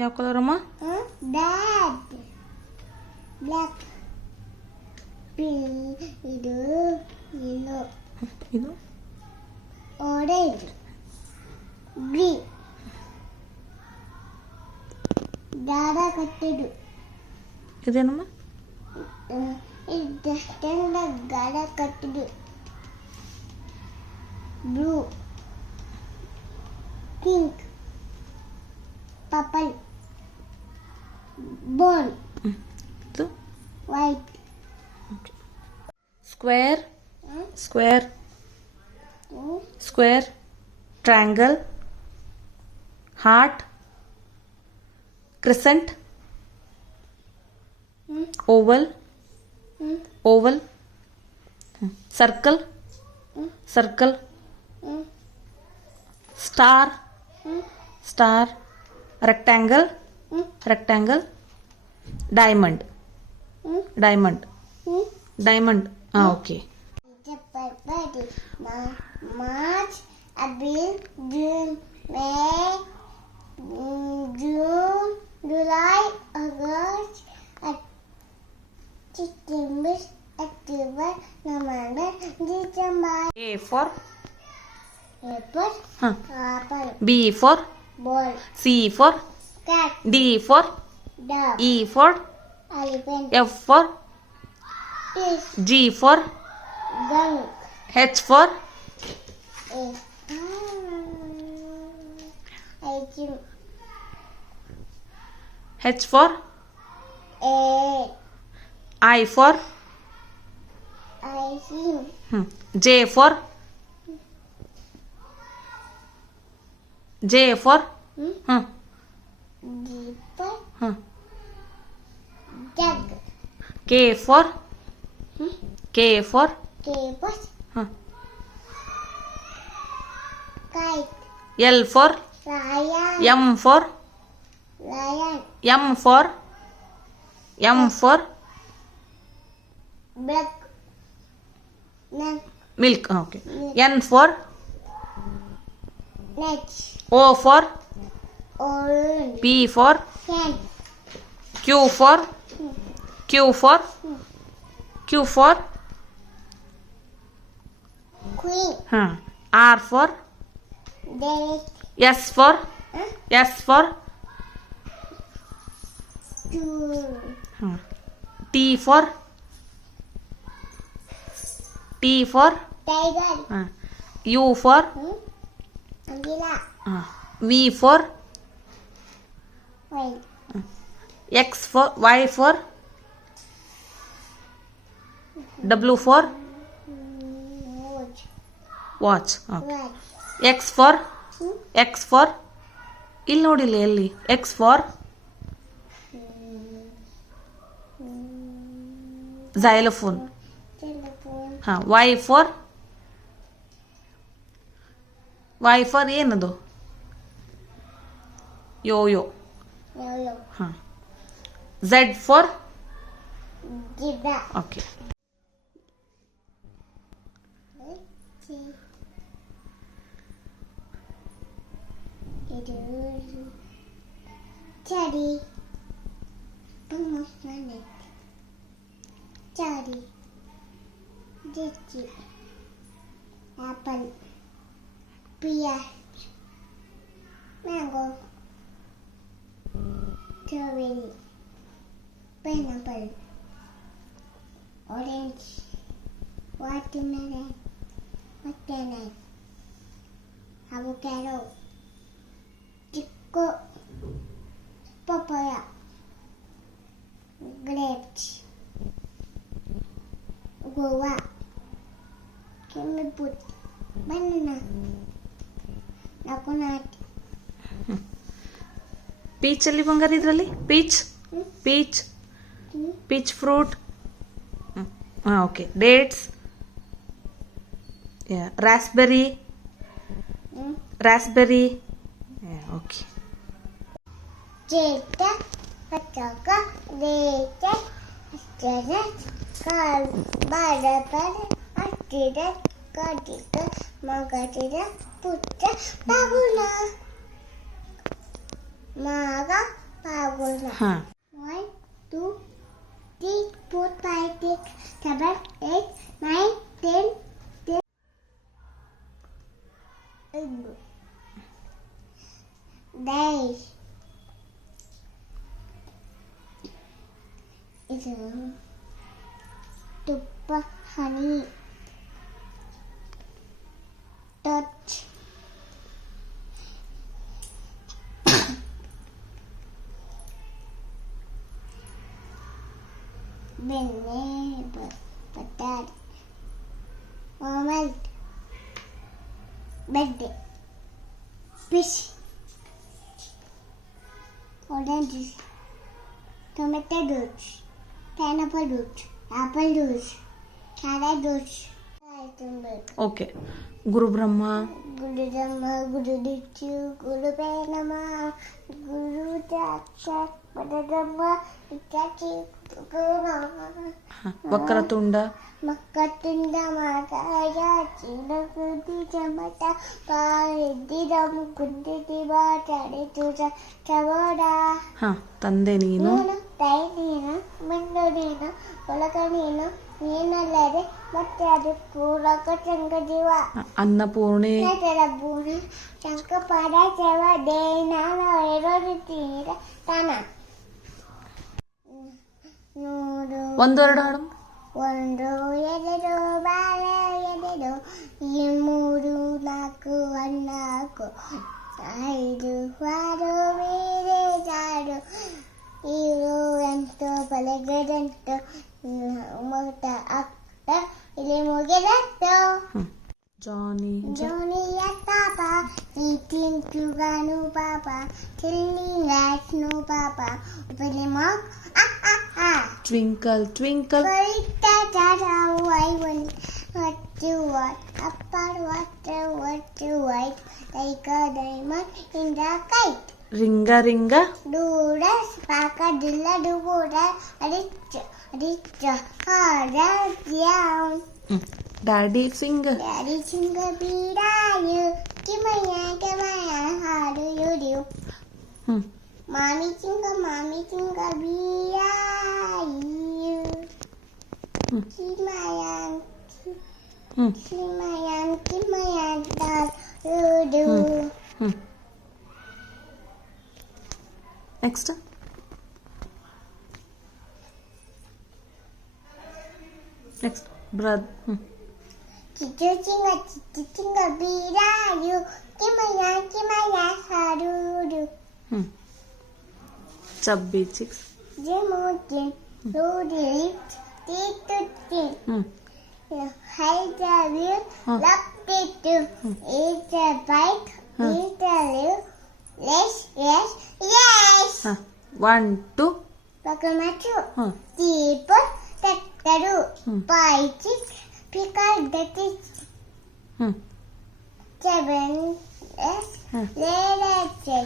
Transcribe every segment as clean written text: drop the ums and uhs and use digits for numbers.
ಯಾವ ಕಲರ್ ಅಮ್ಮ? ಬ್ಲ್ಯಾಕ್. ಇದು yellow. ಇದು orange, green. ದಾರ ಕಟ್ಟಿಡು. ಇದೇನಮ್ಮ? ಇದು ದಾರ ಕಟ್ಟಿಡು. ಬ್ಲೂ, ಪಿಂಕ್, ಪರ್ಪಲ್, ಬೋನ್, ಇದು white. Square, square, square, triangle, heart, crescent, Oval, Oval, circle, circle, star, star, rectangle, rectangle, diamond, diamond, diamond. Okay. March, April, May, June, July, August, September, October, November, December. A for Apple, apple. B for Ball, C for cat, D for dog, E for elephant, F for fish, G for gun, H for H for I for J for J for jug, K for K for kite, L for lion, M for lion, M for M for black, milk. Okay. N for net, O for orange, P for hand, Q for Q for Q for queen, R for date, S for S for stool, T for T for tiger, U for umbrella, V for wine, X for Y for W for watch, watch. Okay. watch, X for X for ಇಲ್ಲಿ ನೋಡಿಲ್ಲ ಎಲ್ಲಿ X for xylophone. telephone, Y for ಏನದು? ಯೋ ಯೋ. yellow, Z for zebra, okay. ಇದು cherry, pomegranate, cherry, lychee, apple, pear, mango, strawberry, pineapple, orange, watermelon, avocado, chico, papaya, grapes, guava, kiwi fruit, banana, coconut, peach ಅಲ್ಲಿ ಬಂಗಾರ ಇದರಲ್ಲಿ peach peach peach fruit. Okay. Dates, raspberry, raspberry. Okay. Jeta, Pataka, Leta, Janet, Kal, Badapad, Atida, Kadita, Magatida, Putta, Pagula. Maga, Pagula. ಹಾಂ 1, 2, 3, 4, 5, 6, 7, 8, 9, 10, 10. ಇದು ತುಪ್ಪ ಹನಿ touch ಬೆಣ್ಣೆ ಬಟಾಟೆ omelette bread fish orange juice, tomato juice, pineapple juice, apple juice, carrot juice. Okay ಗುರು ಬ್ರಹ್ಮ ಗುರು ಬ್ರಹ್ಮ ಗುರು ದಿಚ್ಚು ಗುರು ನಮ ಗುರು ಸಾಕ್ಷಾತ್ ಪರಬ್ರಹ್ಮ ಇತ್ಯಾದಿ ವಕ್ರತುಂಡ ಮಕ್ಕತ್ತಿಂದ ಮಾತಾಯ ಚಿನ್ನಕುದಿ ಚಮಟ ಪಾರಿದ್ದಿದಂ ಕುಂದಿತಿ ಬಾಟಡೆ ತುಜ ಚವಡ ಹಾಂ ತಂದೆ ನೀನು ನೀನು ತಾಯಿ ನೀನು ಮಣ್ಣು ನೀನು ಒಳಗ ನೀನು ನೀನಲ್ಲದೆ ಮತ್ತೆ ಅದು ಪೂರಕ ಚಂಗ ಜೀವ ಅನ್ನಪೂರ್ಣೆ ಭೂಮಿ ಚಂಕ ಪದ ಚವ ದೇನಾನ ಎರಡು ತೀರ ತನ ನೂರು ಒಂದೆರಡು ಹಾಡು ಒಂದು ಎರಡು ಬಾಳ ಎರಡು ಈ ಮೂರು ನಾಲ್ಕು ಹನ್ನಾಲ್ಕು ಐದು ಆರು ಬೇರೆ ಜಾಡು ಇವು ಎಂಟು ಬಲಗದಂಟು ಮುಗಿತ ಅಕ್ಕ ಇಲ್ಲಿ ಮುಗಿದತ್ತು ಜಾನಿ ಜೋನಿಯ ಪಾಪ ಈಟಿನ್ ಕ್ಯೂಗಾನು ಪಾಪ ಚಿಲ್ಲಿ ನ್ಯಾಟ್ನು ಪಾಪ ಉಪಲಿ ಮಾಕ್ twinkle twinkle Corita Tata, I want what you want. Apart what you white, like a diamond in the kite. Ring a ring a Do this, Paka Dilla do rich, harder down. Daddy Singh Daddy Chinga Bida, you, Kimaya, how do you do? Mommy Chinga Bida, you. Kimayan, do. Next next ಬ್ರದ್ Chinga Bida, you. Kimaya, how do you do? Chubby cheeks Jimotin, Rudy lift, teeth. Hide the wheel, lock it, eat the bike, eat the live. Yes. One two Pagamachu, people, Takaru, Paichik, Pickle, that is 7, yes, later,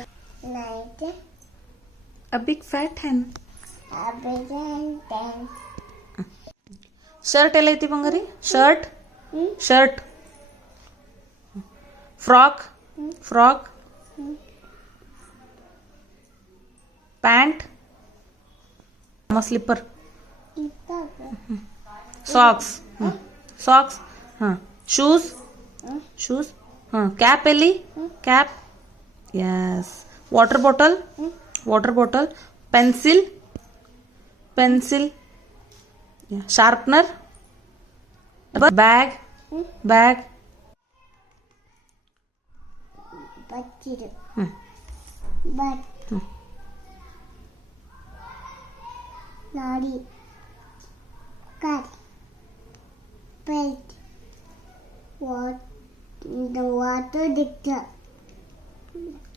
9, a big fat hen a big and 10. Shirt ಎಲ್ಲೈತಿ ಬಂಗಾರಿ shirt frock pant slipper socks ಹಾಂ shoes ಹಾಂ cap ಎಲ್ಲಿ cap yes water bottle pencil sharpener bag Butchidu. But. Lorry. Car. Belt. The water dictator.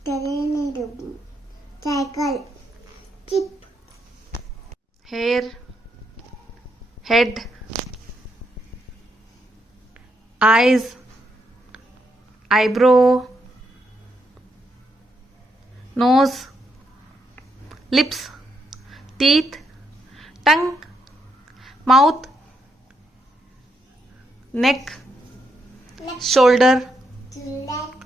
Terrain. Cycle. Chip. Hair head ice eyebrow nose lips, teeth, tongue, mouth, neck, Neck. shoulder, Leg.